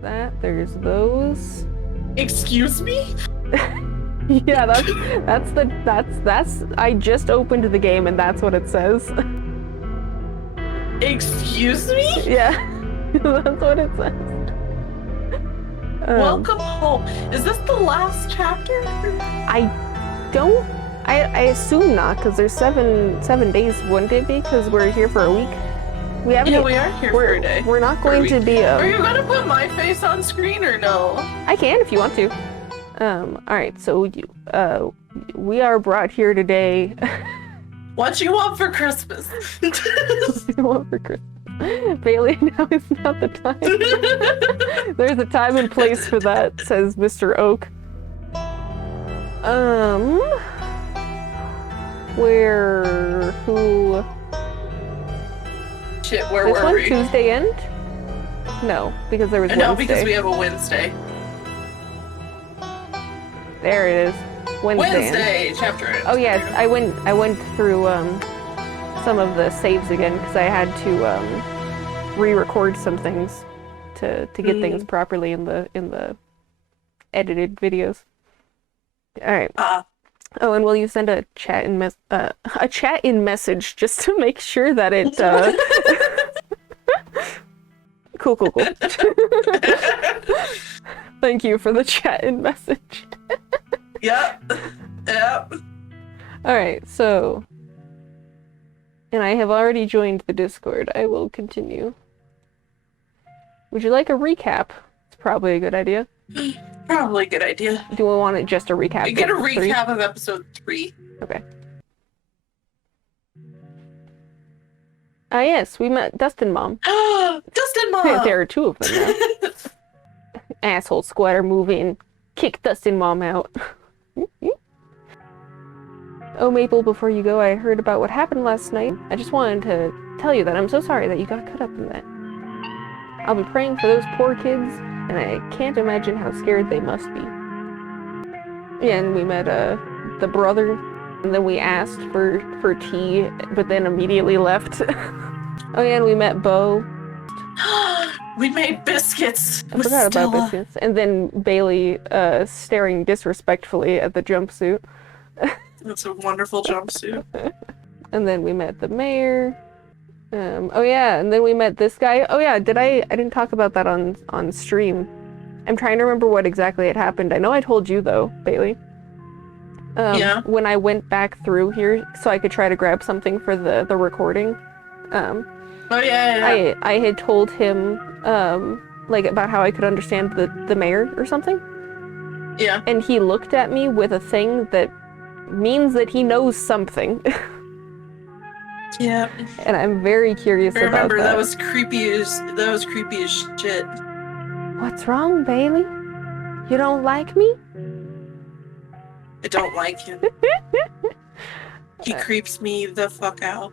that. There's those. Excuse me? Yeah, that's I just opened the game and that's what it says. Excuse me? Yeah, that's what it says. Welcome home. Is this the last chapter? I assume not, because there's seven days, wouldn't it be? Because we're here for a week. We haven't. Yeah, we are here for a day. We're not going to be. Are you gonna put my face on screen or no? I can if you want to. All right. So we are brought here today. What you want for Christmas? What you want for Christmas? Bailey, now is not the time. There's a time and place for that, says Mr. Oak. Who? Shit, where This were one we? Tuesday end? No, because there was No, Wednesday. because we have a Wednesday. There it is. Wednesday end. Chapter end. Oh yes, I went through some of the saves again because I had to re-record some things to get things properly in the edited videos. All right. Oh, and will you send a chat in message just to make sure that it cool. Thank you for the chat in message. Yep. All right, so, and I have already joined the Discord. I will continue. Would you like a recap? It's probably a good idea. Probably a good idea. Do we want it just a recap? We get a recap of episode 3. Okay. Ah, yes, we met Dustin Mom. Dustin Mom! There are 2 of them now. Asshole squatter, move in. Kick Dustin Mom out. Oh, Maple, before you go, I heard about what happened last night. I just wanted to tell you that I'm so sorry that you got caught up in that. I'll be praying for those poor kids, and I can't imagine how scared they must be. Yeah, and we met the brother, and then we asked for tea, but then immediately left. Oh yeah, and we met Bo. We made biscuits. I forgot about biscuits. And then Bailey staring disrespectfully at the jumpsuit. That's a wonderful jumpsuit. And then we met the mayor. Oh yeah, and then we met this guy. Oh yeah, I didn't talk about that on stream. I'm trying to remember what exactly had happened. I know I told you though, Bailey. Yeah. When I went back through here so I could try to grab something for the recording. Oh yeah. I had told him like about how I could understand the mayor or something. Yeah. And he looked at me with a thing that means that he knows something. Yeah. And I'm very curious about that. Remember, that was creepy as shit. What's wrong, Bailey? You don't like me? I don't like him. He creeps me the fuck out.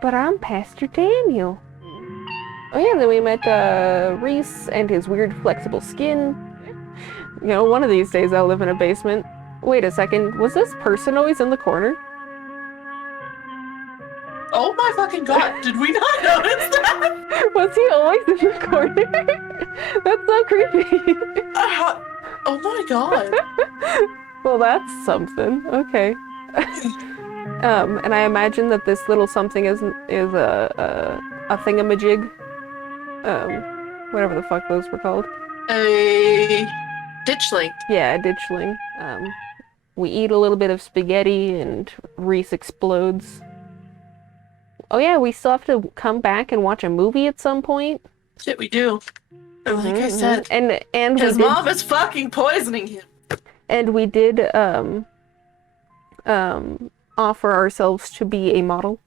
But I'm Pastor Daniel. Oh yeah, then we met Reese and his weird flexible skin. You know, one of these days I'll live in a basement. Wait a second, was this person always in the corner? Oh my fucking god, did we not notice that? Was he always in the corner? That's so creepy. Oh my god. Well, that's something. Okay. And I imagine that this little something is a thingamajig. Whatever the fuck those were called. A ditchling. Yeah, a ditchling. We eat a little bit of spaghetti and Reese explodes. Oh yeah, we still have to come back and watch a movie at some point. Shit, we do. Like I said. And his mom is fucking poisoning him. And we did offer ourselves to be a model.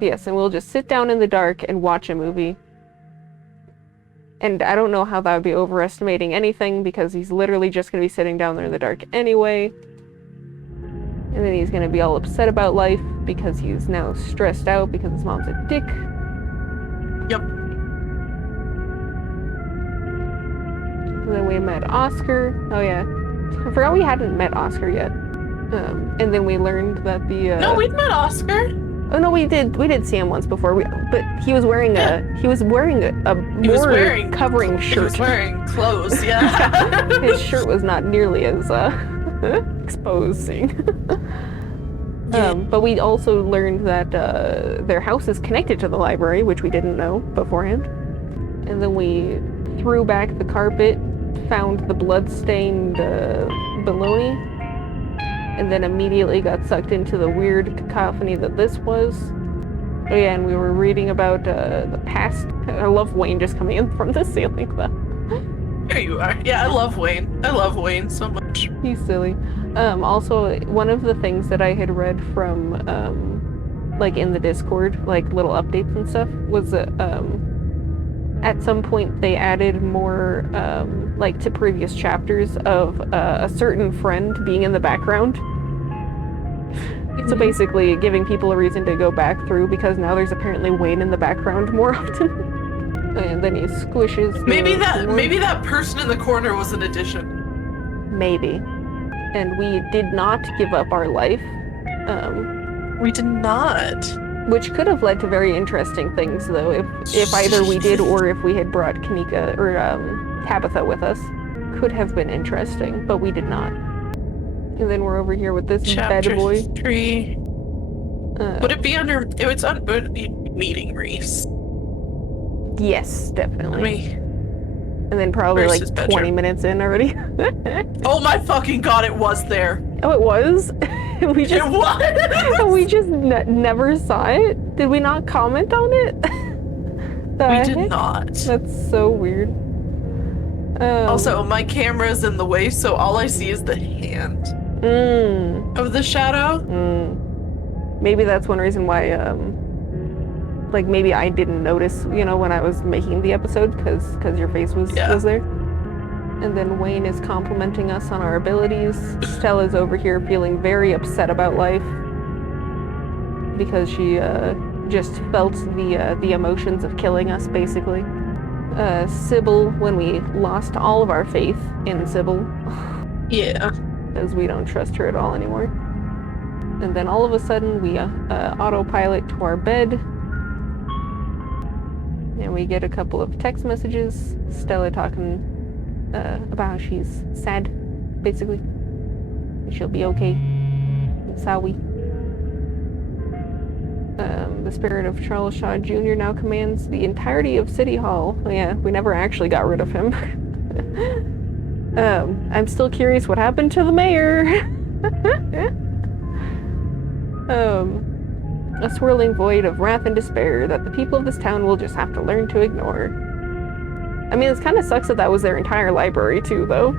Yes, and we'll just sit down in the dark and watch a movie. And I don't know how that would be overestimating anything because he's literally just going to be sitting down there in the dark anyway. And then he's going to be all upset about life because he's now stressed out because his mom's a dick. Yep. And then we met Oscar. Oh yeah. I forgot we hadn't met Oscar yet. And then we learned that the... No, we'd met Oscar. Oh no, we did see him once before. But he was wearing a more covering shirt. He was wearing clothes, yeah. His shirt was not nearly as exposing. Yeah. But we also learned that their house is connected to the library, which we didn't know beforehand. And then we threw back the carpet, found the blood-stained baloney, and then immediately got sucked into the weird cacophony that this was. Oh yeah, and we were reading about the past. I love Wayne just coming in from the ceiling though. Here you are. Yeah, I love Wayne. I love Wayne so much. He's silly. Also, one of the things that I had read from, like in the Discord, like little updates and stuff, was that, at some point they added more, like to previous chapters of a certain friend being in the background. So basically giving people a reason to go back through because now there's apparently Wayne in the background more often. And then he squishes maybe that person in the corner was an addition. Maybe. And we did not give up our life. We did not. Which could have led to very interesting things, though, if either we did or if we had brought Kanika or Tabitha with us. Could have been interesting, but we did not. And then we're over here with this bad boy. Chapter 3. Would it be under? Would it be meeting Reese? Yes, definitely. Me. And then probably like 20 minutes in already. Oh my fucking god! It was there. Oh, it was. We just, it was. We just never saw it. Did we not comment on it? We did not. That's so weird. Also, my camera's in the way, so all I see is the hand of the shadow. Maybe that's one reason why, like maybe I didn't notice, you know, when I was making the episode, because your face was there. And then Wayne is complimenting us on our abilities. Stella's over here feeling very upset about life because she just felt the emotions of killing us, basically. Sybil, when we lost all of our faith in Sybil. Yeah. Because we don't trust her at all anymore. And then all of a sudden we autopilot to our bed. And we get a couple of text messages. Stella talking about how she's sad, basically. She'll be okay. Sawi. The spirit of Charles Shaw Jr. now commands the entirety of City Hall. Oh, yeah, we never actually got rid of him. I'm still curious what happened to the mayor. A swirling void of wrath and despair that the people of this town will just have to learn to ignore. I mean, it kind of sucks that that was their entire library, too, though.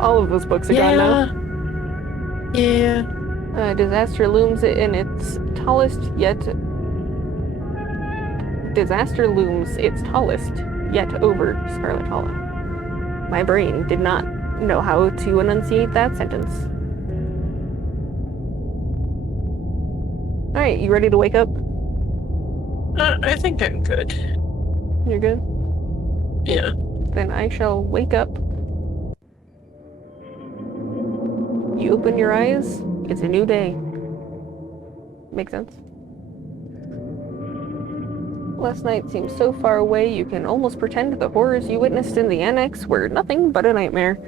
All of those books are gone now. Yeah. Disaster looms its tallest yet over Scarlet Hollow. My brain did not know how to enunciate that sentence. Alright, you ready to wake up? I think I'm good. You're good? Yeah. Then I shall wake up. You open your eyes, it's a new day. Makes sense? Last night seemed so far away you can almost pretend the horrors you witnessed in the annex were nothing but a nightmare.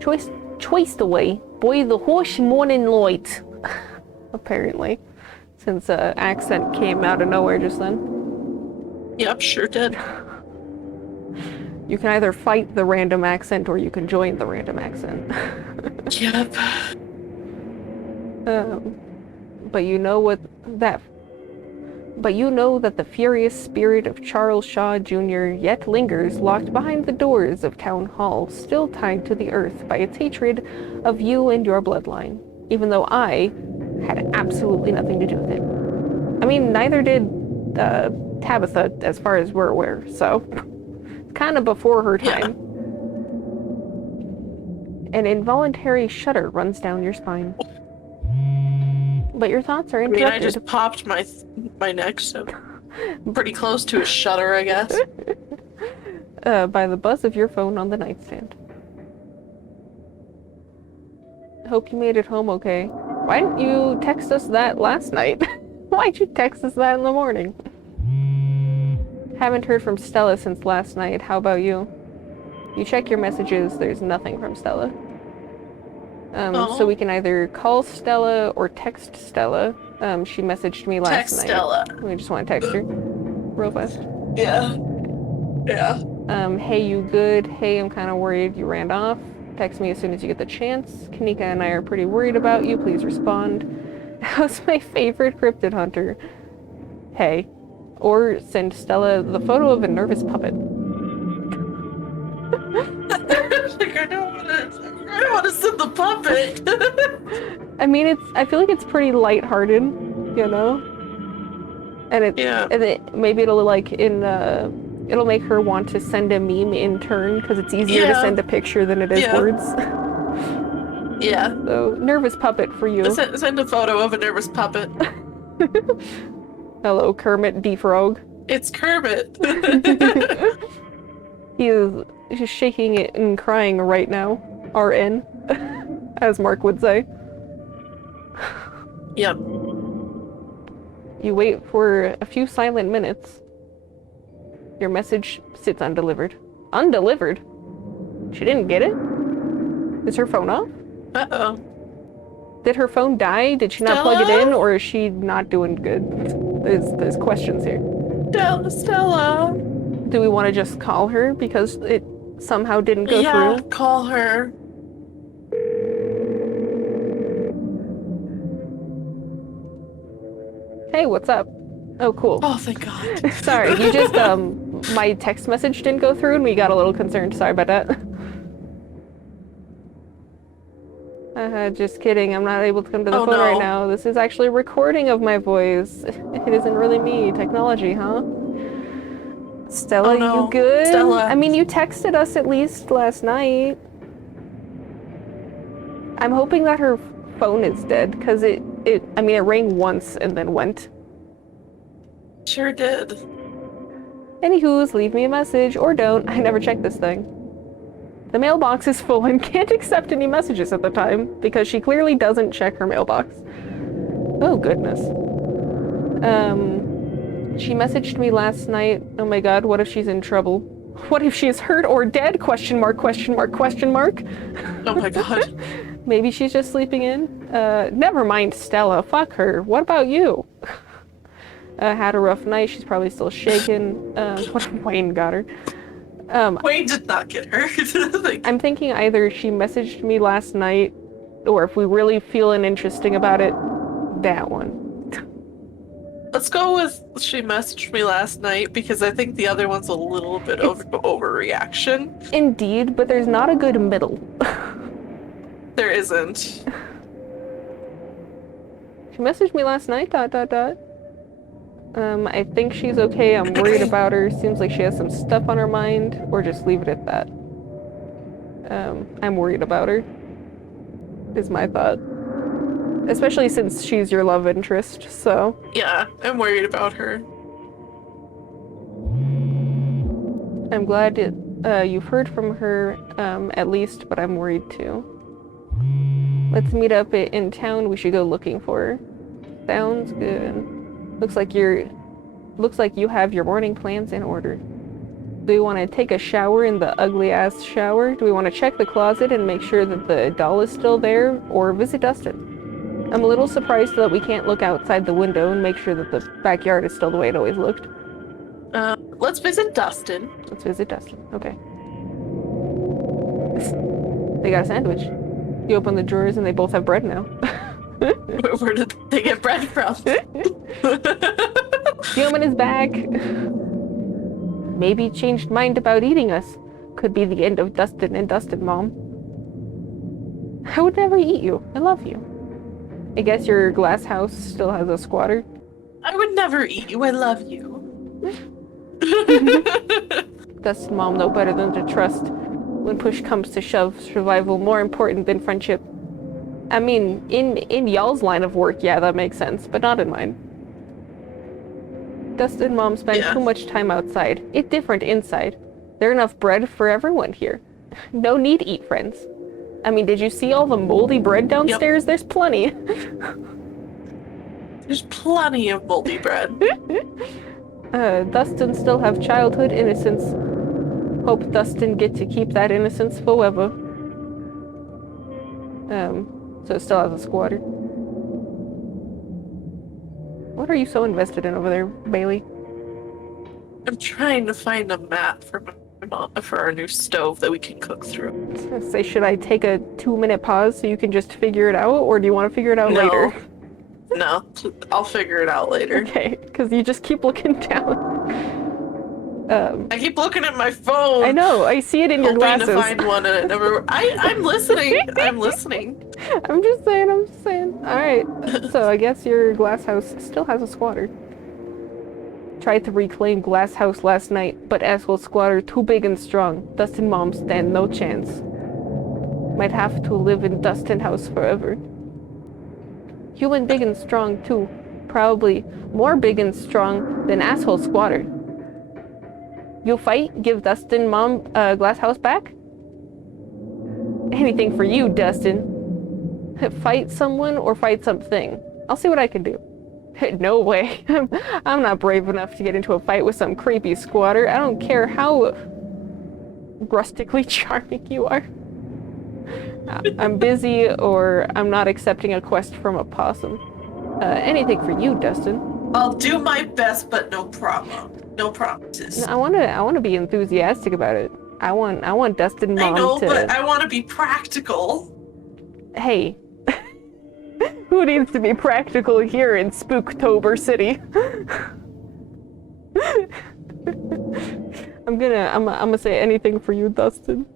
Choiced away by the harsh morning light. Apparently. Since accent came out of nowhere just then. Yep, sure did. You can either fight the random accent or you can join the random accent. Yep. But you know that the furious spirit of Charles Shaw Jr. yet lingers locked behind the doors of Town Hall, still tied to the earth by its hatred of you and your bloodline, even though I had absolutely nothing to do with it. I mean, neither did Tabitha, as far as we're aware, so it's kind of before her time. Yeah. An involuntary shudder runs down your spine. But your thoughts are interrupted. I mean, I just popped my neck, so pretty close to a shudder, I guess. By the buzz of your phone on the nightstand. Hope you made it home okay. Why didn't you text us that last night? Why'd you text us that in the morning? Haven't heard from Stella since last night. How about you? You check your messages, there's nothing from Stella. So we can either call Stella or text Stella. She messaged me last night. Text Stella. We just want to text her real fast. Yeah. Yeah. Hey, you good? Hey, I'm kind of worried you ran off. Text me as soon as you get the chance. Kanika and I are pretty worried about you. Please respond. How's my favorite cryptid hunter? Hey. Or send Stella the photo of a nervous puppet. Like, I don't want to send the puppet. I mean, I feel like it's pretty lighthearted, you know? And maybe it'll it'll make her want to send a meme in turn because it's easier to send a picture than it is words. Yeah. So, nervous puppet for you. Send a photo of a nervous puppet. Hello, Kermit D. Frog. It's Kermit. He's shaking it and crying right now. RN, as Mark would say. Yep. You wait for a few silent minutes. Your message sits undelivered. Undelivered? She didn't get it? Is her phone off? Uh-oh. Did her phone die? Did she not plug it in? Or is she not doing good? There's questions here. Stella! Do we want to just call her because it somehow didn't go through? Yeah, call her. Hey, what's up? Oh, cool. Oh, thank God. Sorry, you just, my text message didn't go through and we got a little concerned. Sorry about that. Just kidding. I'm not able to come to the phone right now. This is actually a recording of my voice. It isn't really me. Technology, huh? Stella, you good? Stella. I mean, you texted us at least last night. I'm hoping that her phone is dead, because it rang once and then went. Sure did. Anywho's, leave me a message, or don't. I never check this thing. The mailbox is full and can't accept any messages at the time, because she clearly doesn't check her mailbox. Oh, goodness. She messaged me last night. Oh my god, what if she's in trouble? What if she's hurt or dead? Question mark, question mark, question mark. Oh my god. Maybe she's just sleeping in. Never mind Stella, fuck her. What about you? Had a rough night, she's probably still shaken. What if Wayne got her? Wayne did not get her. I'm thinking either she messaged me last night, or if we really feeling interesting about it, that one. Let's go with she messaged me last night, because I think the other one's a little bit overreaction. Indeed, but there's not a good middle. There isn't. She messaged me last night, ... I think she's okay. I'm worried about her. Seems like she has some stuff on her mind, or just leave it at that. I'm worried about her, is my thought. Especially since she's your love interest, so. Yeah, I'm worried about her. I'm glad you've heard from her, at least, but I'm worried too. Let's meet up in town. We should go looking for her. Sounds good. Looks like you have your morning plans in order. Do we want to take a shower in the ugly-ass shower? Do we want to check the closet and make sure that the doll is still there, or visit Dustin? I'm a little surprised that we can't look outside the window and make sure that the backyard is still the way it always looked. Let's visit Dustin. Let's visit Dustin. Okay. They got a sandwich. You open the drawers and they both have bread now. Where did they get bread from? Human is back. Maybe changed mind about eating us. Could be the end of Dustin and Dustin, Mom. I would never eat you. I love you. I guess your glass house still has a squatter. I would never eat you. I love you. Dustin, Mom, know better than to trust. When push comes to shove, survival more important than friendship. I mean, in y'all's line of work, yeah, that makes sense, but not in mine. Dustin and Mom spend too much time outside. It's different inside. There's enough bread for everyone here. No need to eat, friends. I mean, did you see all the moldy bread downstairs? Yep. There's plenty. There's plenty of moldy bread. Dustin still have childhood innocence. Hope Dustin get to keep that innocence forever. So it still has a squatter. What are you so invested in over there, Bailey? I'm trying to find a mat for our new stove that we can cook through. Say, should I take a 2-minute pause so you can just figure it out, or do you want to figure it out later? No, I'll figure it out later. Okay, because you just keep looking down. I keep looking at my phone. I know, I see it in your glasses. To find one and it never. I'm listening. I'm listening. I'm just saying. All right. So I guess your glass house still has a squatter. Tried to reclaim glass house last night, but asshole squatter too big and strong. Dustin mom stand no chance. Might have to live in Dustin house forever. Human big and strong too. Probably more big and strong than asshole squatter. You fight? Give Dustin mom glass house back? Anything for you, Dustin. Fight someone or fight something. I'll see what I can do. No way. I'm not brave enough to get into a fight with some creepy squatter. I don't care how rustically charming you are. I'm busy or I'm not accepting a quest from a possum. Anything for you, Dustin. I'll do my best, but no problem. No promises. I wanna be enthusiastic about it. I want Dustin mom I know, to... but I want to be practical. Hey. Who needs to be practical here in Spooktober City? I'm gonna say anything for you, Dustin.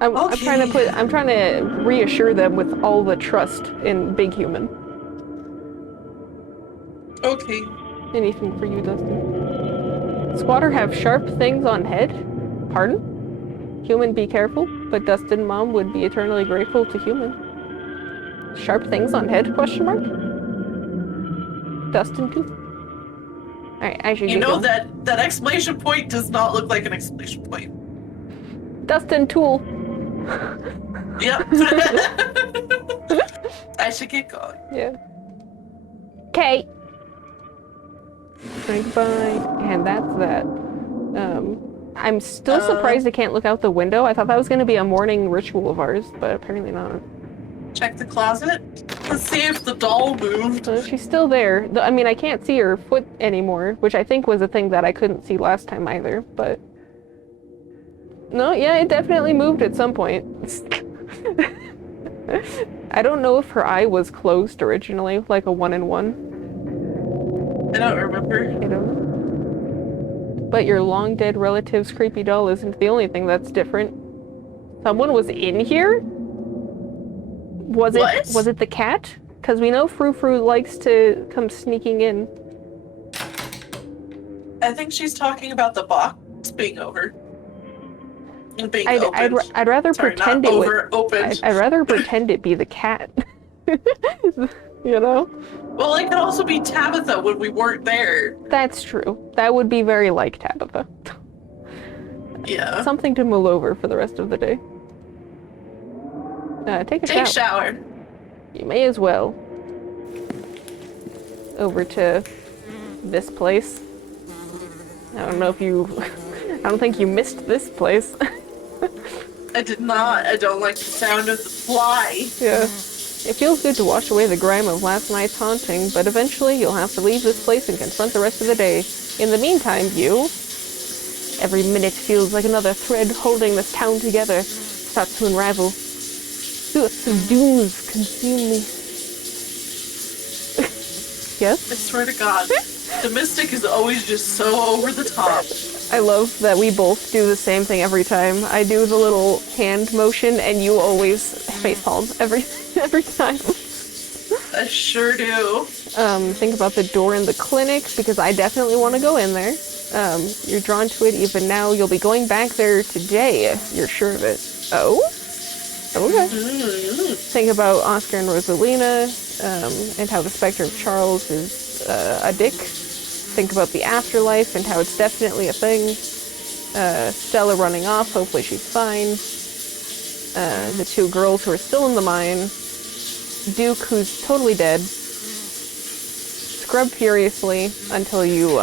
I'm trying to reassure them with all the trust in Big Human. Okay. Anything for you, Dustin. Squatter have sharp things on head? Pardon? Human be careful, but Dustin mom would be eternally grateful to human. Sharp things on head, question mark? Dustin too? Alright, I should You know that exclamation point does not look like an exclamation point. Dustin tool. Yep. I should get going. Yeah. Okay. Drink by, and that's that. I'm still surprised I can't look out the window. I thought that was going to be a morning ritual of ours, but apparently not. Check the closet. Let's see if the doll moved. She's still there. I mean, I can't see her foot anymore, which I think was a thing that I couldn't see last time either, but... No, yeah, it definitely moved at some point. I don't know if her eye was closed originally, like a 1-in-1. I don't remember. I don't know. But your long-dead relative's creepy doll isn't the only thing that's different. Someone was in here? Was it the cat? Because we know Frou Frou likes to come sneaking in. I think she's talking about the box being over. Being opened. I'd rather Sorry, pretend not it over, opened. I'd rather pretend it be the cat. You know? Well, it could also be Tabitha when we weren't there. That's true. That would be very like Tabitha. Yeah. Something to mull over for the rest of the day. Take a shower. You may as well. Over to this place. I don't know if you... I don't think you missed this place. I did not. I don't like the sound of the fly. Yeah. It feels good to wash away the grime of last night's haunting, but eventually you'll have to leave this place and confront the rest of the day. In the meantime, you... Every minute feels like another thread holding this town together starts to unravel. Thoughts of dooms consume me. Yes? I swear to God, the Mystic is always just so over the top. I love that we both do the same thing every time. I do the little hand motion and you always facepalm every time. I sure do. Think about the door in the clinic because I definitely want to go in there. You're drawn to it even now. You'll be going back there today. You're sure of it. Oh? Okay. Think about Oscar and Rosalina, and how the specter of Charles is a dick. Think about the afterlife and how it's definitely a thing. Stella running off, hopefully she's fine. The two girls who are still in the mine. Duke, who's totally dead. scrub furiously until you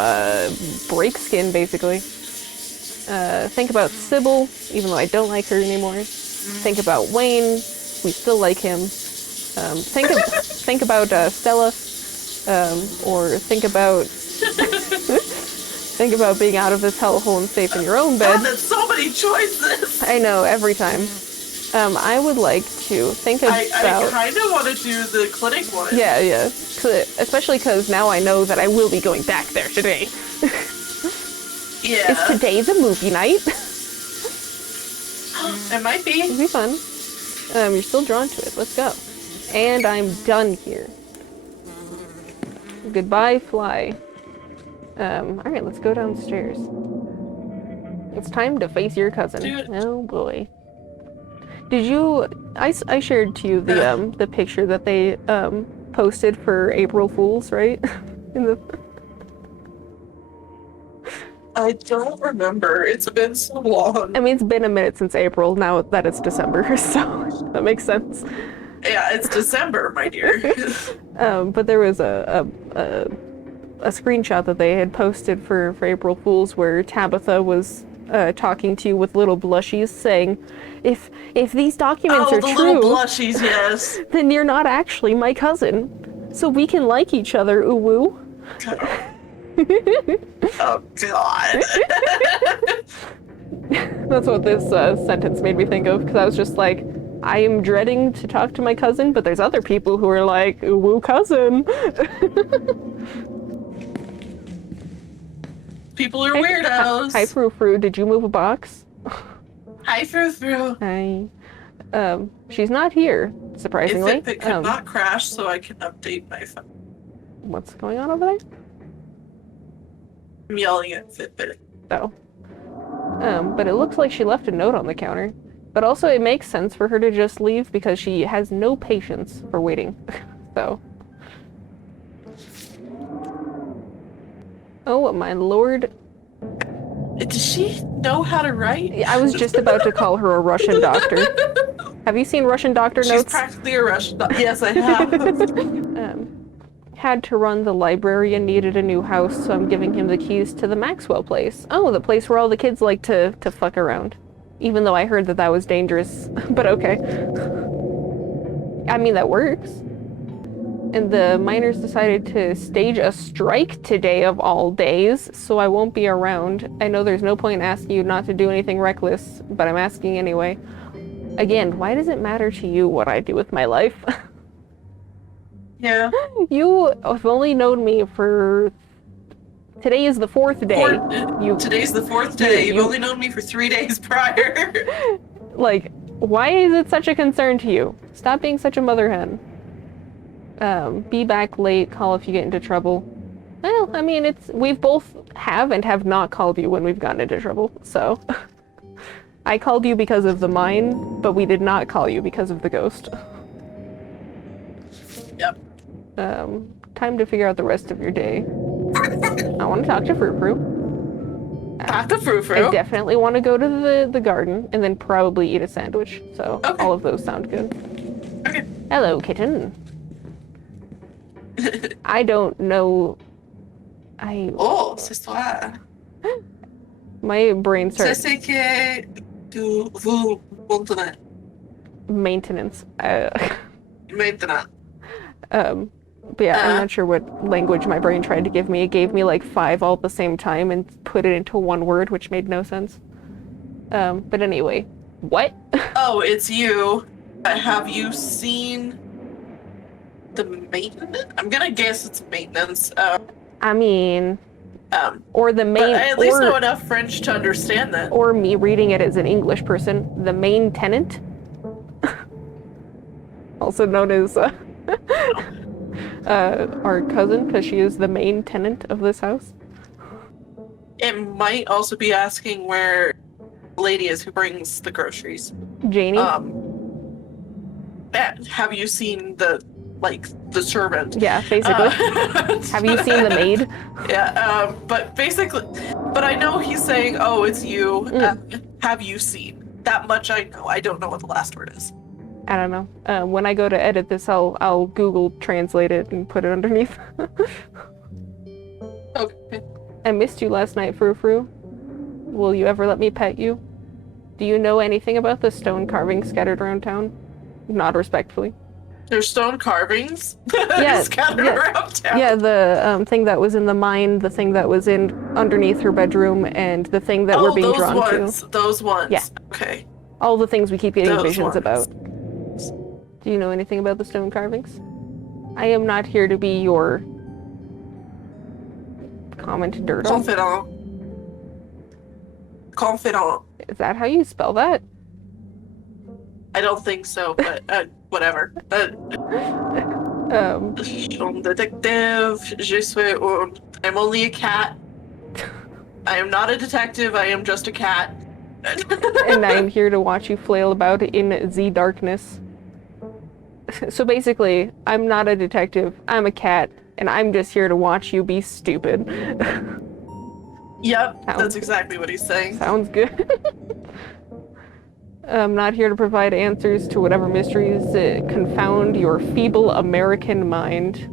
break skin, basically. Think about Sybil, even though I don't like her anymore. Think about Wayne, we still like him. Think about Stella, or think about think about being out of this hellhole and safe in your own bed. God, there's so many choices. I know, every time. I would like to think about... I kind of want to do the clinic one. Yeah. Especially because now I know that I will be going back there today. Yeah. Is today the movie night? It might be. It'll be fun. You're still drawn to it. Let's go. And I'm done here. Goodbye, fly. Alright, let's go downstairs. It's time to face your cousin. Dude. Oh boy. Did you... I shared to you the picture that they posted for April Fools, right? In the... I don't remember. It's been so long. I mean, it's been a minute since April, now that it's December, so that makes sense. Yeah, it's December, my dear. But there was a screenshot that they had posted for April Fools where Tabitha was talking to you with little blushies saying, if these documents are the true, little blushies, yes. then you're not actually my cousin. So we can like each other, ooh woo. Oh, God. That's what this sentence made me think of, because I was just like, I am dreading to talk to my cousin, but there's other people who are like, ooh woo cousin. People are weirdos. Hi, Frou Frou. Did you move a box? Hi, Frou Frou. Hi. She's not here, surprisingly. If it could not crash so I can update my phone. What's going on over there? I'm yelling at Fitbit. Oh. But it looks like she left a note on the counter. But also it makes sense for her to just leave because she has no patience for waiting. So. Oh, my lord. Does she know how to write? I was just about to call her a Russian doctor. Have you seen Russian doctor notes? She's practically a Russian doctor. Yes, I have. Had to run the library and needed a new house, so I'm giving him the keys to the Maxwell place. Oh, the place where all the kids like to fuck around. Even though I heard that was dangerous, but okay. I mean, that works. And the miners decided to stage a strike today of all days, so I won't be around. I know there's no point in asking you not to do anything reckless, but I'm asking anyway. Again, why does it matter to you what I do with my life? Yeah. You have only known me for... Today is the fourth day. Today's the fourth day. You've only known me for 3 days prior. Like, why is it such a concern to you? Stop being such a mother hen. Be back late, call if you get into trouble. Well, I mean, we've both have and have not called you when we've gotten into trouble, so. I called you because of the mine, but we did not call you because of the ghost. Yep. Time to figure out the rest of your day. I want to talk to Frou Frou. Talk to Frou Frou. I definitely want to go to the garden and then probably eat a sandwich. So okay. All of those sound good. Okay. Hello, kitten. I don't know. Oh, c'est toi. My brain starts. C'est que vous maintenez. Maintenance. Maintenance. But yeah, I'm not sure what language my brain tried to give me. It gave me like 5 all at the same time and put it into one word, which made no sense. But anyway, what? Oh, it's you. Have you seen the maintenance? I'm gonna guess it's maintenance. I mean, or the main. But I at least know enough French to understand that. Or me reading it as an English person, the main tenant, also known as our cousin, because she is the main tenant of this house. It might also be asking where the lady is who brings the groceries. Janie. Have you seen the servant? Yeah, basically. Have you seen the maid? Yeah, but basically, I know he's saying, oh, it's you. Have you seen? That much I know. I don't know what the last word is. I don't know. When I go to edit this, I'll Google translate it and put it underneath. Okay. I missed you last night, Frou Frou. Will you ever let me pet you? Do you know anything about the stone carvings scattered around town? Nod respectfully. There's stone carvings Yeah, scattered yeah. around town. Yeah, the thing that was in the mine, the thing that was in underneath her bedroom, and the thing that we're being drawn to. Those ones. Yeah. Okay. All the things we keep getting Those visions ones. about. Do you know anything about the stone carvings? I am not here to be your comment dirt on. Confidant. Is that how you spell that? I don't think so, but whatever. Um, Un detective. I'm only a cat. I am not a detective. I am just a cat. and I am here to watch you flail about in the darkness. So basically, I'm not a detective. I'm a cat, and I'm just here to watch you be stupid. Yep, that's exactly what he's saying. Sounds good. I'm not here to provide answers to whatever mysteries confound your feeble American mind.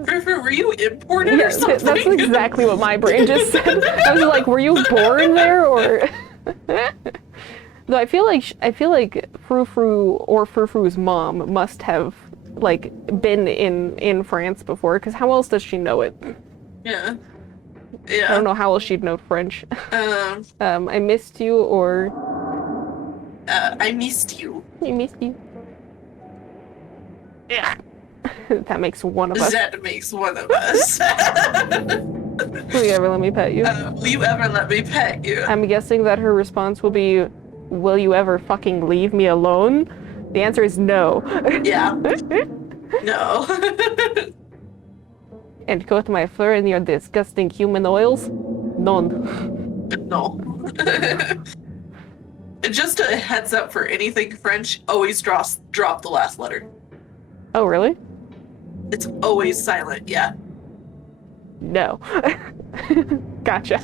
Were you imported or something? That's exactly what my brain just said. I was like, were you born there or? Though I feel like Frou Frou or Frou Frou's mom must have like been in France before, because how else does she know it? Yeah. I don't know how else she'd know French. I missed you, or I missed you. I missed you. Yeah. That makes one of us. That makes one of us. Will you ever let me pet you? Will you ever let me pet you? I'm guessing that her response will be, will you ever fucking leave me alone? The answer is no. Yeah. No. And coat my fur in your disgusting human oils? None. No. Just a heads up for anything French, always drop the last letter. Oh, really? It's always silent, yeah. No. Gotcha.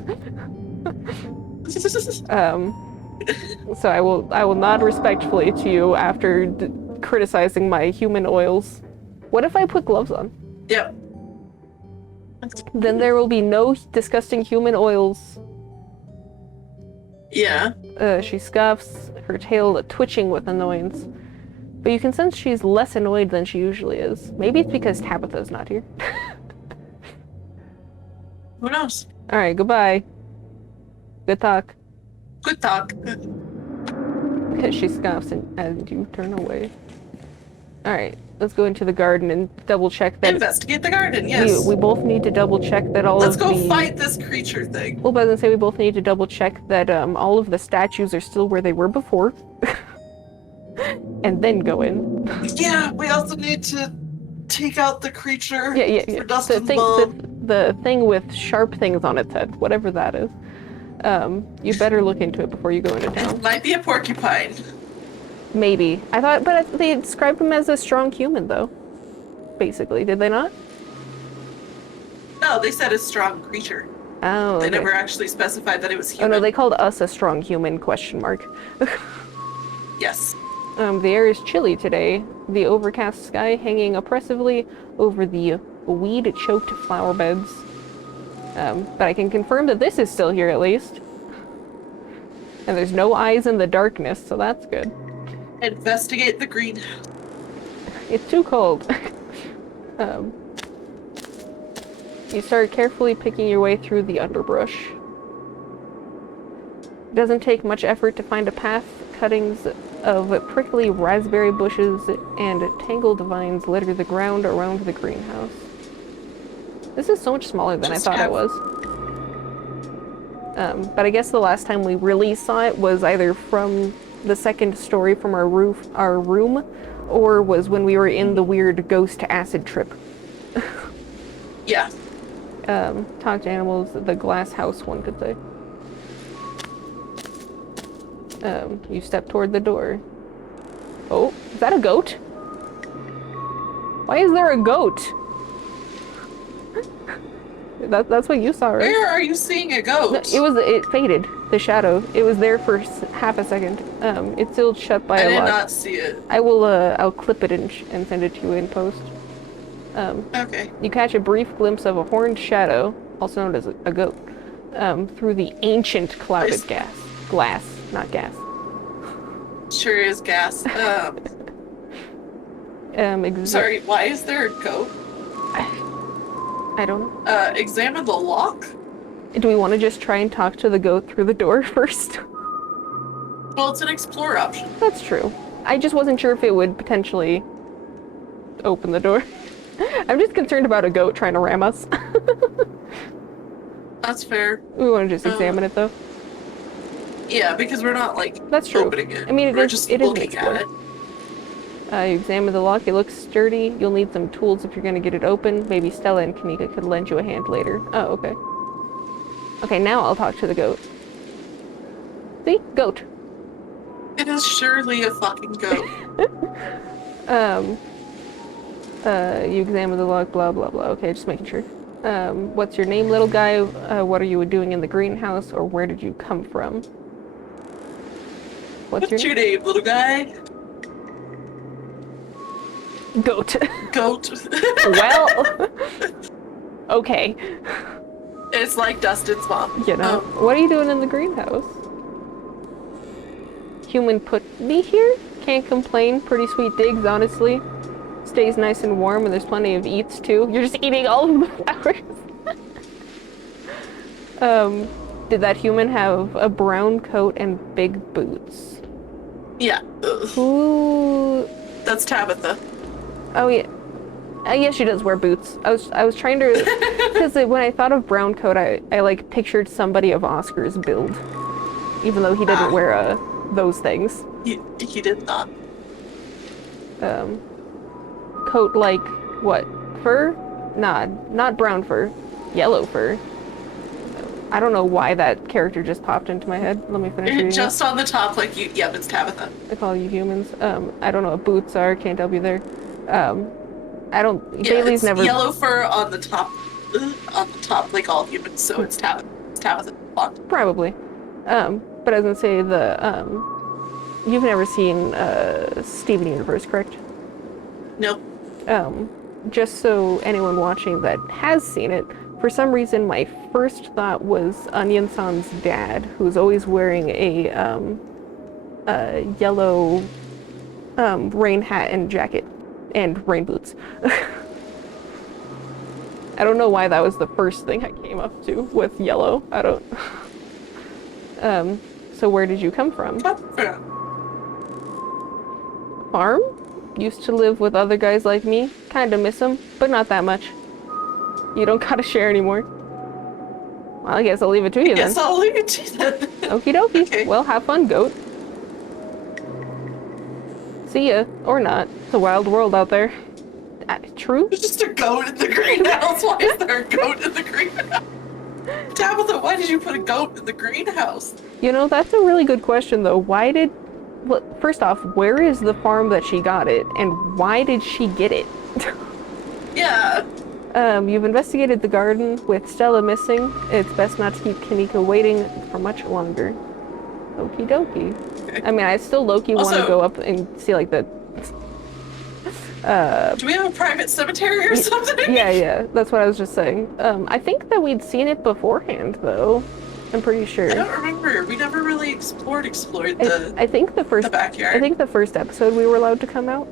So I will nod respectfully to you after criticizing my human oils. What if I put gloves on? Yep. Then there will be no disgusting human oils. Yeah. She scoffs, her tail twitching with annoyance. But you can sense she's less annoyed than she usually is. Maybe it's because Tabitha's not here. Who knows? Alright, goodbye. Good talk. Good talk. She scoffs and you turn away. Alright, let's go into the garden and double check that. Investigate the garden, yes. We both need to double check that all Let's of go the... fight this creature thing. Well, but I was gonna say we both need to double check that all of the statues are still where they were before. And then go in. Yeah, we also need to take out the creature. Yeah. For Dustin's mom. The thing with sharp things on its head, whatever that is. You better look into it before you go into town. It might be a porcupine. Maybe. I thought, but they described him as a strong human, though. Basically, did they not? No, they said a strong creature. Oh, okay. They never actually specified that it was Oh human. no, they called us a strong human, question mark. Yes. The air is chilly today, the overcast sky hanging oppressively over the weed-choked flower beds. But I can confirm that this is still here at least. And there's no eyes in the darkness, so that's good. Investigate the greenhouse. It's too cold. You start carefully picking your way through the underbrush. It doesn't take much effort to find a path. Cuttings of prickly raspberry bushes and tangled vines litter the ground around the greenhouse. This is so much smaller than I thought it was. But I guess the last time we really saw it was either from the second story from our room, or was when we were in the weird ghost acid trip. Yeah. Talk to animals, the glass house, one could say. You step toward the door. Oh, is that a goat? Why is there a goat? That's what you saw, right? Where are you seeing a goat? No, it faded, the shadow. It was there for half a second. It's sealed shut by a lock. I did not see it. I'll clip it and send it to you in post. Okay. You catch a brief glimpse of a horned shadow, also known as a goat, through the ancient clouded glass, not gas. Sure is gas. Sorry, why is there a goat? I don't know. Examine the lock? Do we want to just try and talk to the goat through the door first? Well, it's an explore option. That's true. I just wasn't sure if it would potentially open the door. I'm just concerned about a goat trying to ram us. That's fair. We want to just examine it, though. Yeah, because we're not, like, That's true. opening it. I mean, we're it just is looking at it. You examine the lock. It looks sturdy. You'll need some tools if you're going to get it open. Maybe Stella and Kanika could lend you a hand later. Oh, okay. Okay, now I'll talk to the goat. See? Goat. It is surely a fucking goat. You examine the lock, blah, blah, blah. Okay, just making sure. What's your name, little guy? What are you doing in the greenhouse, or where did you come from? What's your name, little guy? Goat. Goat. Well, okay. It's like Dustin's mom. You know, what are you doing in the greenhouse? Human put me here? Can't complain. Pretty sweet digs, honestly. Stays nice and warm, and there's plenty of eats, too. You're just eating all of the flowers. Did that human have a brown coat and big boots? Yeah. Ooh. That's Tabitha. Oh, yeah. Yes, she does wear boots. I was trying to... Because when I thought of brown coat, I like, pictured somebody of Oscar's build. Even though he didn't wear, those things. He did not. Coat like, what? Fur? Nah, not brown fur. Yellow fur. I don't know why that character just popped into my head. Let me finish reading Just on the top, like, yep, it's Tabitha. I call you humans. I don't know what boots are. Can't help you there. I don't... Yeah, Bailey's it's never... yellow fur on the top, like all humans, so it's Tabitha. It's Tabitha. Probably. But I was gonna say you've never seen, Steven Universe, correct? Nope. Just so anyone watching that has seen it, for some reason my first thought was Onion-san's dad, who's always wearing a yellow, rain hat and jacket, and rain boots. I don't know why that was the first thing I came up to with yellow. I don't... so where did you come from? Farm? Used to live with other guys like me. Kinda miss them, but not that much. You don't gotta share anymore. Well, I guess I'll leave it to you then. Yes, I'll leave it to you then. Okie dokie. Okay. Well, have fun, goat. See ya. Or not. It's a wild world out there. True? There's just a goat in the greenhouse. Why is there a goat in the greenhouse? Tabitha, why did you put a goat in the greenhouse? You know, that's a really good question, though. Why did... Well, first off, where is the farm that she got it, and why did she get it? Yeah. You've investigated the garden. With Stella missing, it's best not to keep Kanika waiting for much longer. Okie dokie. Okay. I mean, I still low-key want to go up and see, like, the... Do we have a private cemetery or something? Yeah, that's what I was just saying. I think that we'd seen it beforehand, though. I'm pretty sure. I don't remember. We never really explored the I think the backyard. I think the first episode we were allowed to come out,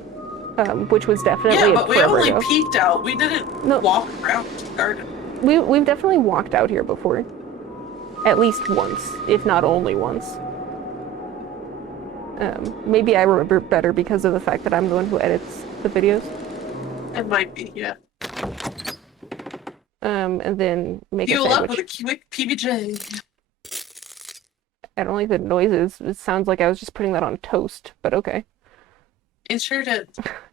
which was definitely yeah, but we forever only ago. peeked out. We didn't walk around the garden. We've definitely walked out here before, at least once, if not only once. Maybe I remember better because of the fact that I'm the one who edits the videos. It might be, yeah. And then make Fuel a sandwich. up with a quick PBJ. I don't like the noises. It sounds like I was just putting that on toast, but okay. It sure did.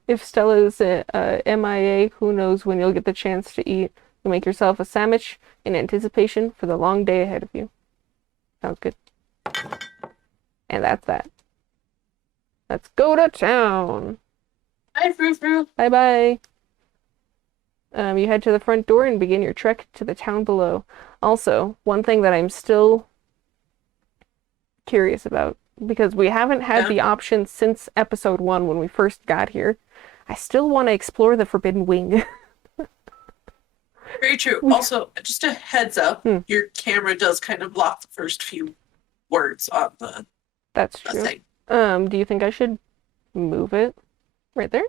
If Stella's MIA, who knows when you'll get the chance to eat. You'll make yourself a sandwich in anticipation for the long day ahead of you. Sounds good. And that's that. Let's go to town. Bye, Frou-Frou. Bye-bye. You head to the front door and begin your trek to the town below. Also, one thing that I'm still curious about, because we haven't had the option since episode 1 when we first got here. I still want to explore the Forbidden Wing. Very true. Also, just a heads up, your camera does kind of block the first few words on the That's true. thing. Do you think I should move it right there?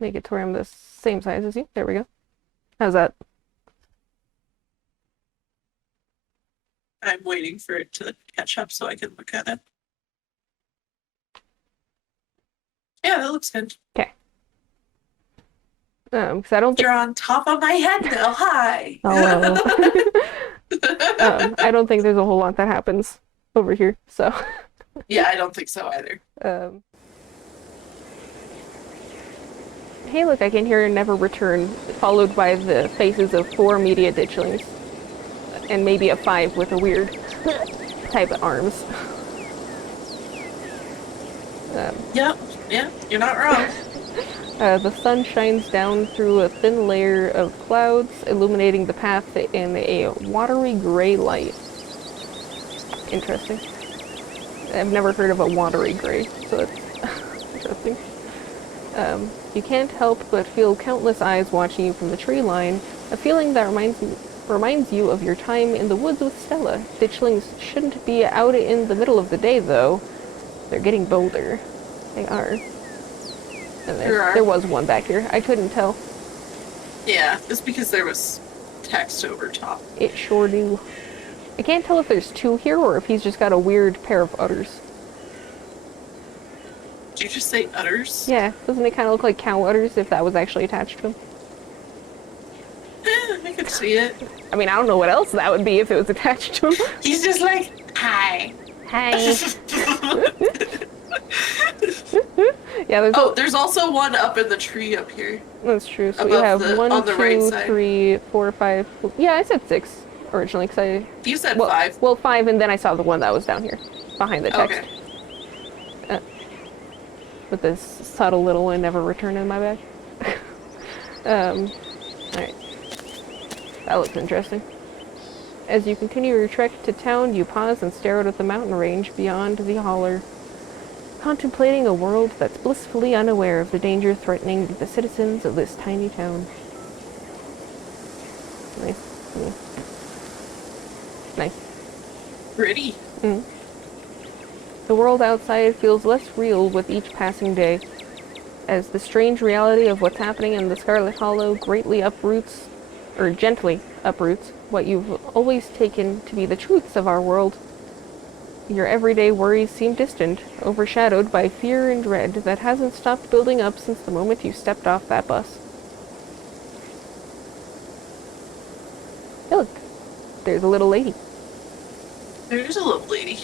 Make it to where I'm the same size as you. There we go. How's that? I'm waiting for it to catch up so I can look at it. Yeah, that looks good. Okay. Because I don't think You're on top of my head now. Hi. Hello. I don't think there's a whole lot that happens over here, so. Yeah, I don't think so either. Hey, look, I can hear "Never Return," followed by the faces of 4 media ditchlings, and maybe a 5 with a weird type of arms. Yep, yeah, you're not wrong. The sun shines down through a thin layer of clouds, illuminating the path in a watery gray light. Interesting. I've never heard of a watery gray, so that's interesting. You can't help but feel countless eyes watching you from the tree line, a feeling that reminds you of your time in the woods with Stella. Ditchlings shouldn't be out in the middle of the day, though. They're getting bolder. They are. And there was one back here. I couldn't tell. Yeah, it's because there was text over top. It sure do. I can't tell if there's 2 here or if he's just got a weird pair of udders. Did you just say udders? Yeah, doesn't it kind of look like cow udders if that was actually attached to him? I could see it. I mean, I don't know what else that would be if it was attached to him. He's just like, hi. Hi. Yeah, there's also one up in the tree up here. That's true. So we have on 1, the 2, right side. 3, 4, 5. Yeah, I said 6 originally because You said 5. Well, 5, and then I saw the one that was down here behind the text. Okay. With this subtle little "and never return" in my bag. Alright. That looks interesting. As you continue your trek to town, you pause and stare out at the mountain range beyond the holler, contemplating a world that's blissfully unaware of the danger threatening the citizens of this tiny town. Nice. Nice. Pretty. The world outside feels less real with each passing day, as the strange reality of what's happening in the Scarlet Hollow gently uproots what you've always taken to be the truths of our world. Your everyday worries seem distant, overshadowed by fear and dread that hasn't stopped building up since the moment you stepped off that bus. Hey, look, there's a little lady. There's a little lady.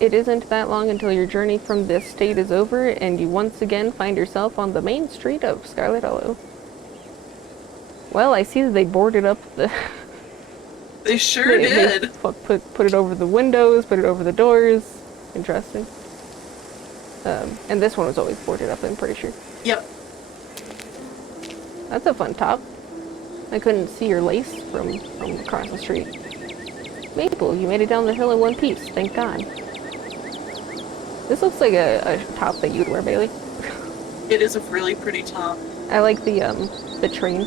It isn't that long until your journey from this state is over, and you once again find yourself on the main street of Scarlet Hollow. Well, I see that they boarded up the... They sure did. They put it over the windows, put it over the doors. Interesting. And this one was always boarded up, I'm pretty sure. Yep. That's a fun top. I couldn't see your lace from across the street. Maple, you made it down the hill in one piece, thank God. This looks like a top that you'd wear, Bailey. It is a really pretty top. I like the train.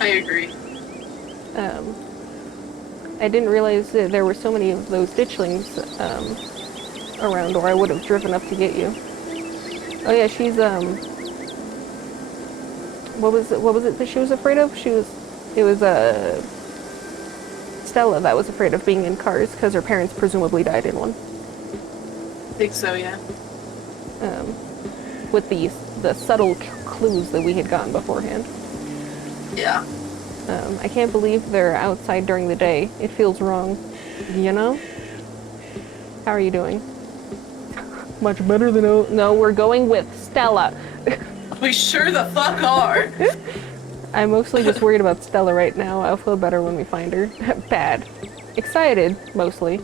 I agree. I didn't realize that there were so many of those ditchlings around, or I would have driven up to get you. Oh yeah, she's what was it that she was afraid of? It was Stella that was afraid of being in cars because her parents presumably died in one. I think so, yeah. With the subtle clues that we had gotten beforehand. Yeah. I can't believe they're outside during the day. It feels wrong, you know? How are you doing? Much better than... No, we're going with Stella. We sure the fuck are. I'm mostly just worried about Stella right now. I'll feel better when we find her. Bad. Excited, mostly.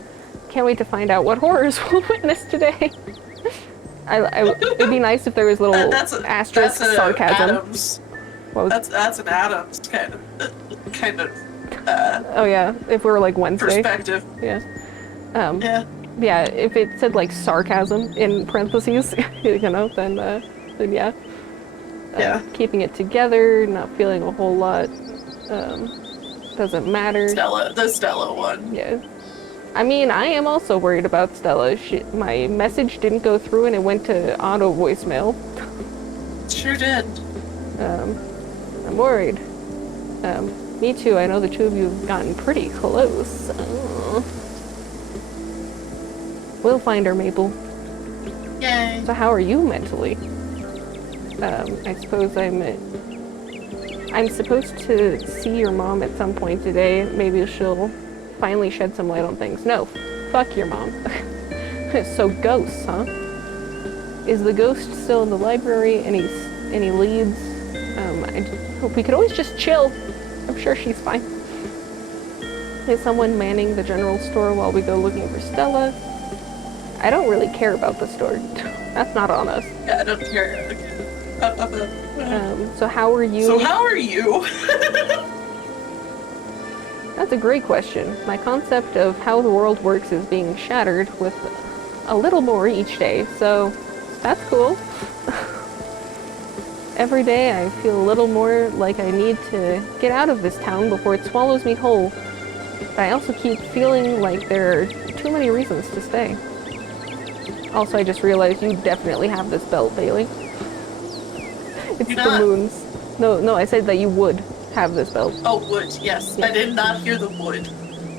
Can't wait to find out what horrors we'll witness today. It'd be nice if there was little asterisk sarcasm. Adams. That's an Adams kind of oh yeah, if we were like Wednesday. perspective. Yeah. Yeah. Yeah, if it said like sarcasm in parentheses, you know, then yeah. Yeah. Keeping it together, not feeling a whole lot Doesn't matter. Stella, the Stella one. Yeah. I mean, I am also worried about Stella. My message didn't go through and it went to auto voicemail. Sure did. I'm worried. Me too. I know the two of you have gotten pretty close. We'll find her, Maple. Yay. So how are you mentally? I suppose I'm supposed to see your mom at some point today. Maybe she'll finally shed some light on things. No, fuck your mom. So ghosts, huh? Is the ghost still in the library? Any leads? I just hope we could always just chill. I'm sure she's fine. Is someone manning the general store while we go looking for Stella? I don't really care about the store. That's not on us. Yeah, I don't care. So how are you? So how are you? That's a great question. My concept of how the world works is being shattered with a little more each day, so that's cool. Every day I feel a little more like I need to get out of this town before it swallows me whole. But I also keep feeling like there are too many reasons to stay. Also, I just realized you definitely have this belt, Bailey. It's the moons. No, I said that you would have this belt. Oh, would, yes. Yeah. I did not hear the would.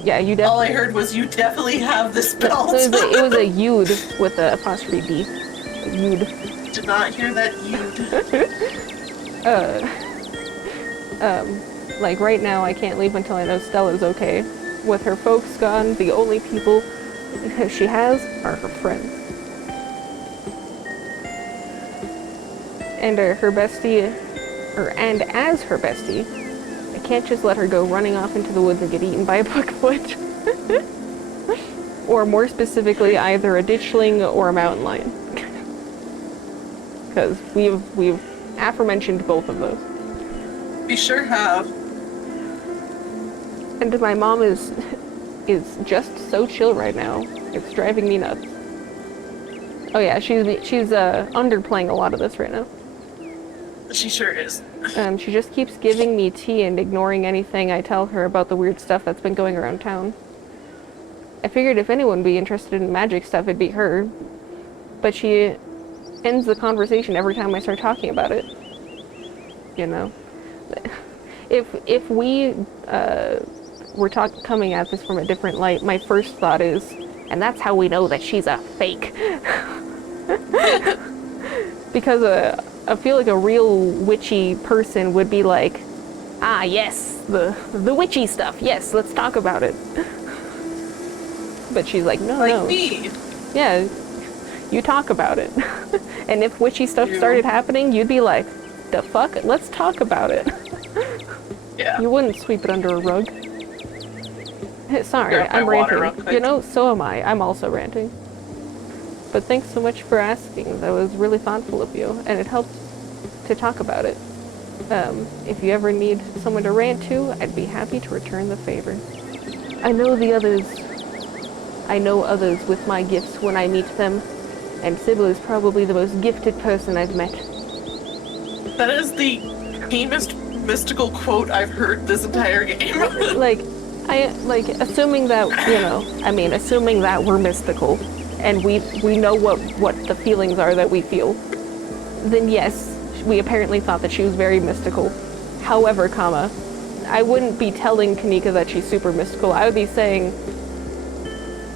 Yeah, you definitely... All I heard was you definitely have this belt. So it was a you'd with an apostrophe D. A you'd. Did not hear that you'd. Like right now I can't leave until I know Stella's okay. With her folks gone, the only people she has are her friends. And her bestie, and as her bestie, I can't just let her go running off into the woods and get eaten by a buckfoot. Or more specifically, either a ditchling or a mountain lion. Because we've aforementioned both of those. We sure have. And my mom is just so chill right now. It's driving me nuts. Oh yeah, she's underplaying a lot of this right now. She sure is. She just keeps giving me tea and ignoring anything I tell her about the weird stuff that's been going around town. I figured if anyone would be interested in magic stuff, it'd be her. But she ends the conversation every time I start talking about it. You know? If we were coming at this from a different light, my first thought is, and that's how we know that she's a fake. Because I feel like a real witchy person would be like, ah yes, the witchy stuff, yes, let's talk about it. But she's like, no. Like me. Yeah, you talk about it. And if witchy stuff started happening, you'd be like, the fuck? Let's talk about it. Yeah. You wouldn't sweep it under a rug. Sorry, I'm ranting. You know, so am I. I'm also ranting. But thanks so much for asking. That was really thoughtful of you, and it helped to talk about it. If you ever need someone to rant to, I'd be happy to return the favor. I know others with my gifts when I meet them, and Sybil is probably the most gifted person I've met. That is the tamest mystical quote I've heard this entire game. Assuming that, assuming that we're mystical, and we know what the feelings are that we feel, then yes, we apparently thought that she was very mystical. However, I wouldn't be telling Kanika that she's super mystical. I would be saying,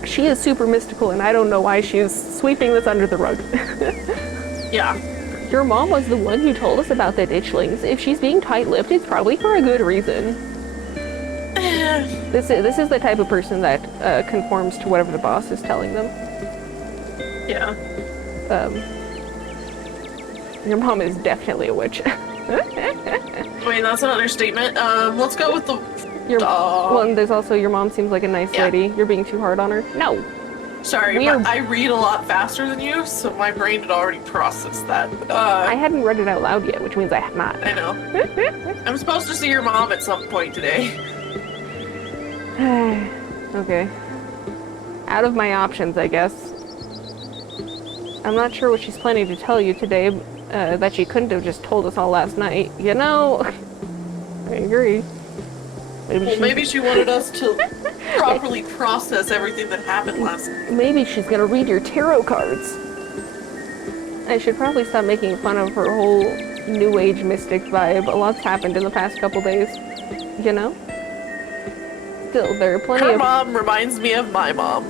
she is super mystical and I don't know why she's sweeping this under the rug. Yeah. Your mom was the one who told us about the ditchlings. If she's being tight-lipped, it's probably for a good reason. This is the type of person that conforms to whatever the boss is telling them. Yeah. Your mom is definitely a witch. Wait, that's an understatement. Let's go with the dog. Well, and there's also your mom seems like a nice lady. You're being too hard on her. No. Sorry, I read a lot faster than you, so my brain had already processed that. I hadn't read it out loud yet, which means I have not. I know. I'm supposed to see your mom at some point today. Okay. Out of my options, I guess. I'm not sure what she's planning to tell you today, that she couldn't have just told us all last night. You know, I agree. Well, maybe she wanted us to properly process everything that happened last night. Maybe she's gonna read your tarot cards. I should probably stop making fun of her whole new age mystic vibe. A lot's happened in the past couple days, you know? Still, there are plenty Her of... mom reminds me of my mom,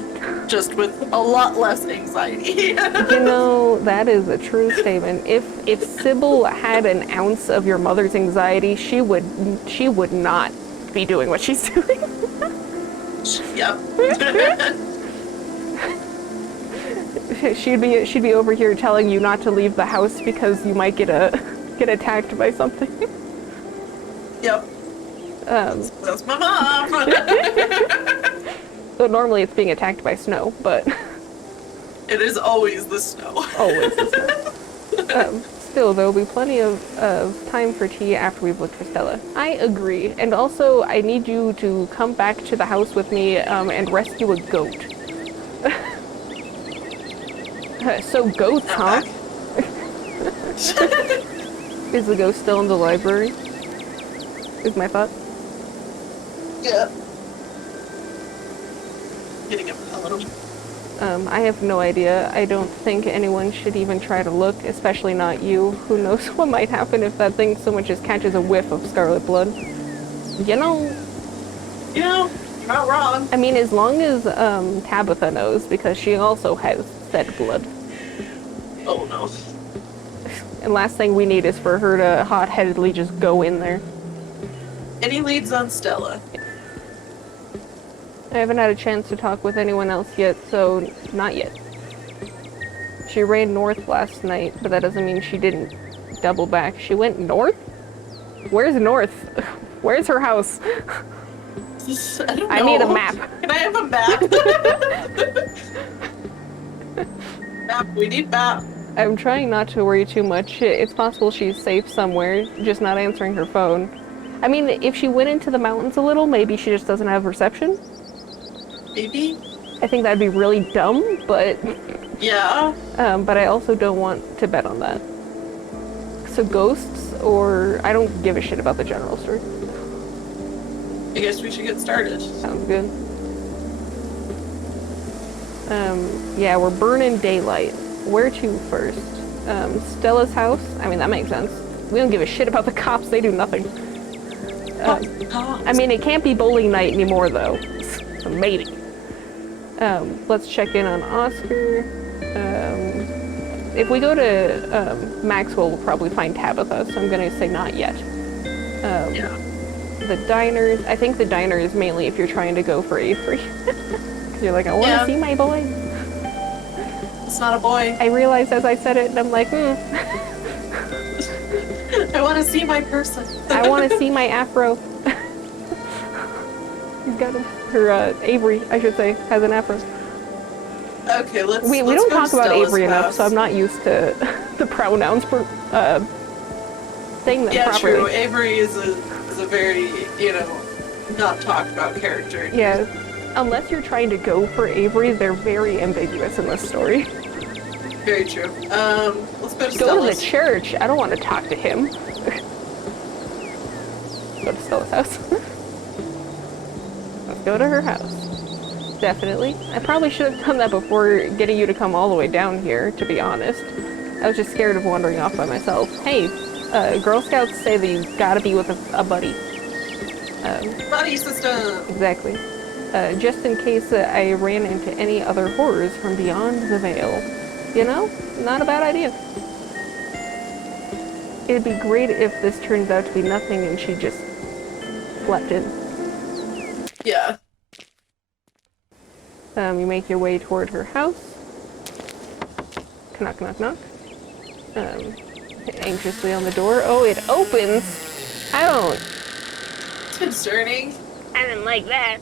just with a lot less anxiety. You know, that is a true statement. If Sybil had an ounce of your mother's anxiety, she would not be doing what she's doing. Yep. she'd be over here telling you not to leave the house because you might get attacked by something. Yep. That's my mom. So normally it's being attacked by snow, but it is always the snow. always the snow. Still, there'll be plenty of time for tea after we've looked for Stella. I agree, and also I need you to come back to the house with me and rescue a goat. So goats, huh? Is the ghost still in the library? Is my thought. Yeah. Getting a pillow. I have no idea. I don't think anyone should even try to look, especially not you. Who knows what might happen if that thing so much as catches a whiff of scarlet blood. You know, you're not wrong. I mean, as long as Tabitha knows, because she also has said blood. Oh no. And last thing we need is for her to hot-headedly just go in there. Any leads on Stella? I haven't had a chance to talk with anyone else yet, so not yet. She ran north last night, but that doesn't mean she didn't double back. She went north? Where's north? Where's her house? I don't know. I need a map. Can I have a map? Map, we need map. I'm trying not to worry too much. It's possible she's safe somewhere, just not answering her phone. I mean, if she went into the mountains a little, maybe she just doesn't have reception. Maybe? I think that'd be really dumb, but... Yeah. But I also don't want to bet on that. So ghosts, or... I don't give a shit about the general story. I guess we should get started. Sounds good. Yeah, we're burning daylight. Where to first? Stella's house? I mean, that makes sense. We don't give a shit about the cops, they do nothing. I mean, it can't be bowling night anymore, though. So maybe. Let's check in on Oscar. If we go to Maxwell, we'll probably find Tabitha, so I'm gonna say not yet. Yeah. The diners, I think the diner is mainly if you're trying to go for Avery. You're like, I want to see my boy. It's not a boy. I realized as I said it, and I'm like, I want to see my person. I want to see my afro. He's got him. Or Avery, I should say, has an afro. Okay, let's. We let's don't go talk to about Stella's Avery enough, house. so I'm not used to the pronouns for saying them properly. True. Avery is a very, not talked about character. Yeah, unless you're trying to go for Avery, they're very ambiguous in this story. Very true. Let's go to Stella's. Go to the church. I don't want to talk to him. Go to Stella's house. Let's go to her house. Definitely. I probably should have done that before getting you to come all the way down here, to be honest. I was just scared of wandering off by myself. Hey, Girl Scouts say that you've got to be with a buddy. Buddy system! Exactly. Just in case I ran into any other horrors from beyond the veil. You know? Not a bad idea. It'd be great if this turns out to be nothing and she just slept in. Yeah. You make your way toward her house. Knock, knock, knock. Anxiously on the door. Oh, it opens! I don't... It's concerning. I didn't like that.